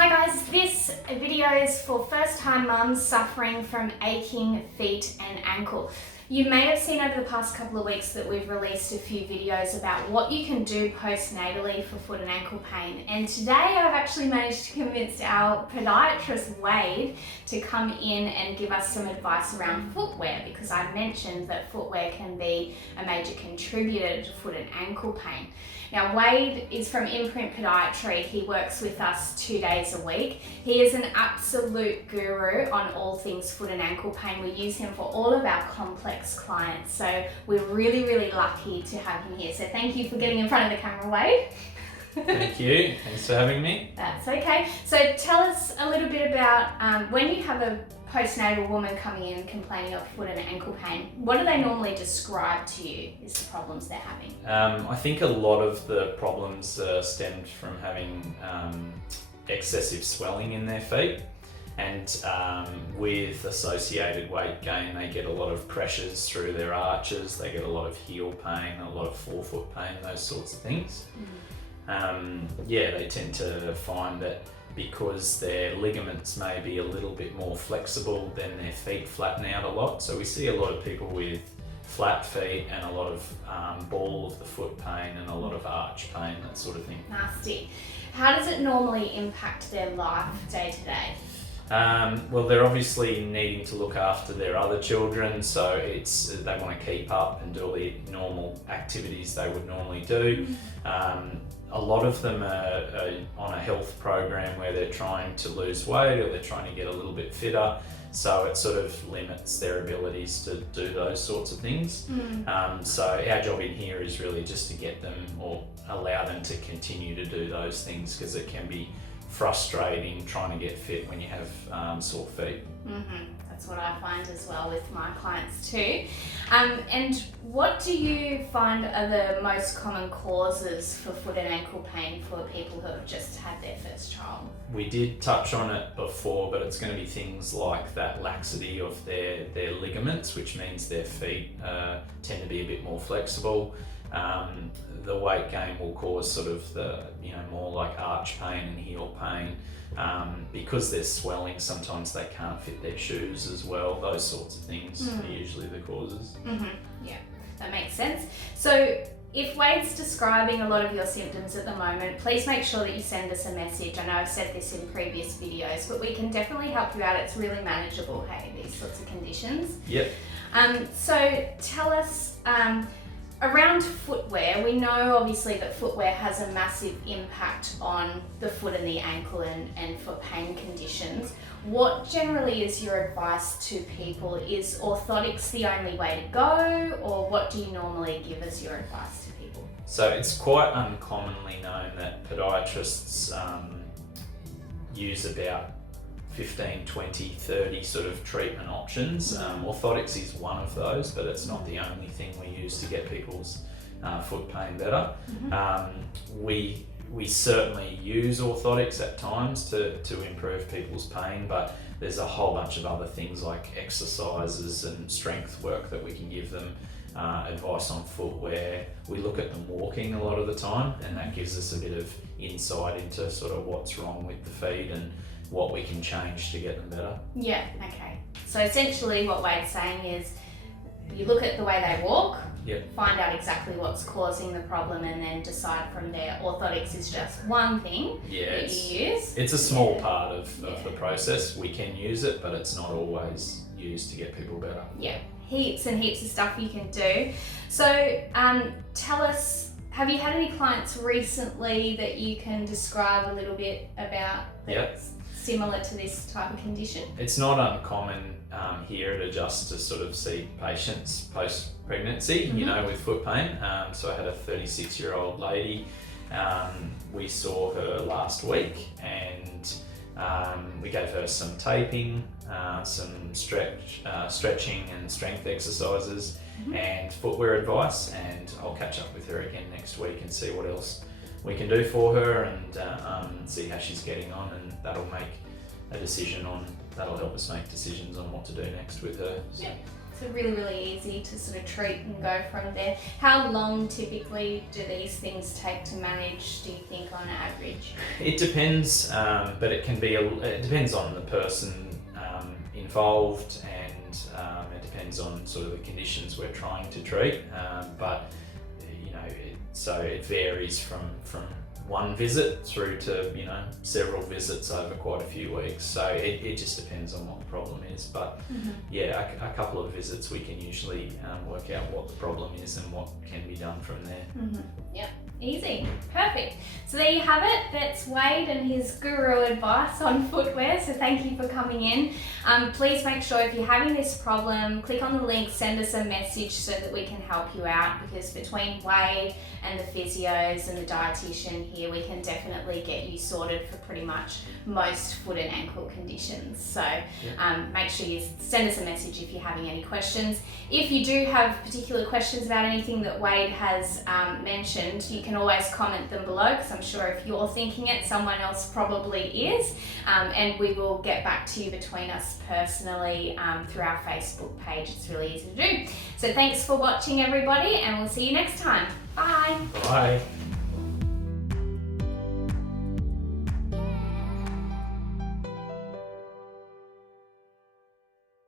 Hi guys, this video is for first-time mums suffering from aching feet and ankle. You may have seen over the past couple of weeks that we've released a few videos about what you can do postnatally for foot and ankle pain. And today I've actually managed to convince our podiatrist Wade to come in and give us some advice around footwear, because I mentioned that footwear can be a major contributor to foot and ankle pain. Now, Wade is from Imprint Podiatry. He works with us 2 days a week. He is an absolute guru on all things foot and ankle pain. We use him for all of our complex clients. So we're really lucky to have him here. So thank you for getting in front of the camera, Wade. Thank you. Thanks for having me. That's okay. So tell us a little bit about when you have a postnatal woman coming in complaining of foot and ankle pain, what do they normally describe to you is the problems they're having? I think a lot of the problems stemmed from having excessive swelling in their feet, and with associated weight gain they get a lot of pressures through their arches, they get a lot of heel pain, a lot of forefoot pain, those sorts of things. They tend to find that because their ligaments may be a little bit more flexible, then their feet flatten out a lot. So we see a lot of people with flat feet and a lot of ball of the foot pain and a lot of arch pain, that sort of thing. Nasty. How does it normally impact their life day to day? Well, they're obviously needing to look after their other children, so they want to keep up and do all the normal activities they would normally do. A lot of them are on a health program where they're trying to lose weight or they're trying to get a little bit fitter, so it sort of limits their abilities to do those sorts of things. So our job in here is really just to get them or allow them to continue to do those things, because it can be frustrating trying to get fit when you have sore feet. That's what I find as well with my clients too. And what do you find are the most common causes for foot and ankle pain for people who have just had their first child? We did touch on it before, but it's going to be things like that laxity of their ligaments, which means their feet tend to be a bit more flexible. The weight gain will cause sort of the, more like arch pain and heel pain. Because there's swelling, sometimes they can't fit their shoes as well. Those sorts of things are usually the causes. Yeah, that makes sense. So if Wade's describing a lot of your symptoms at the moment, please make sure that you send us a message. I know I've said this in previous videos, but we can definitely help you out. It's really manageable, hey, these sorts of conditions. Yep. So tell us, around footwear, we know obviously that footwear has a massive impact on the foot and the ankle and for pain conditions. What generally is your advice to people? Is orthotics the only way to go, or what do you normally give as your advice to people? So it's quite uncommonly known that podiatrists use about 15, 20, 30 sort of treatment options. Orthotics is one of those, but it's not the only thing we use to get people's foot pain better. We certainly use orthotics at times to improve people's pain, but there's a whole bunch of other things like exercises and strength work that we can give them. Advice on footwear. We look at them walking a lot of the time, and that gives us a bit of insight into sort of what's wrong with the feet and what we can change to get them better. Yeah, okay. So essentially what Wade's saying is you look at the way they walk, find out exactly what's causing the problem, and then decide from there. Orthotics is just one thing that you use. It's a small part of the process. We can use it, but it's not always used to get people better. Yeah, heaps and heaps of stuff you can do. So tell us, have you had any clients recently that you can describe a little bit about that's similar to this type of condition? It's not uncommon here at Adjust to sort of see patients post-pregnancy, with foot pain. So I had a 36-year-old lady. We saw her last week, and we gave her some taping, some stretching and strength exercises, and footwear advice, and I'll catch up with her again next week and see what else we can do for her, and see how she's getting on, and that'll help us make decisions on what to do next with her. Yeah, So really, really easy to sort of treat and go from there. How long typically do these things take to manage, do you think, on average? It depends, but it depends on the person involved, and it depends on sort of the conditions we're trying to treat. But you know, so it varies from one visit through to several visits over quite a few weeks. So it just depends on what the problem is. But yeah, a couple of visits we can usually work out what the problem is and what can be done from there. Yep, easy, perfect. So there you have it. That's Wade and his guru advice on footwear. So thank you for coming in. Please make sure if you're having this problem, click on the link, send us a message so that we can help you out, because between Wade and the physios and the dietitian here, we can definitely get you sorted for pretty much most foot and ankle conditions. So make sure you send us a message if you're having any questions. If you do have particular questions about anything that Wade has mentioned, you can always comment them below, because I'm sure if you're thinking it, someone else probably is, and we will get back to you between us personally through our Facebook page. It's really easy to do. So thanks for watching, everybody, and we'll see you next time. Bye. Bye.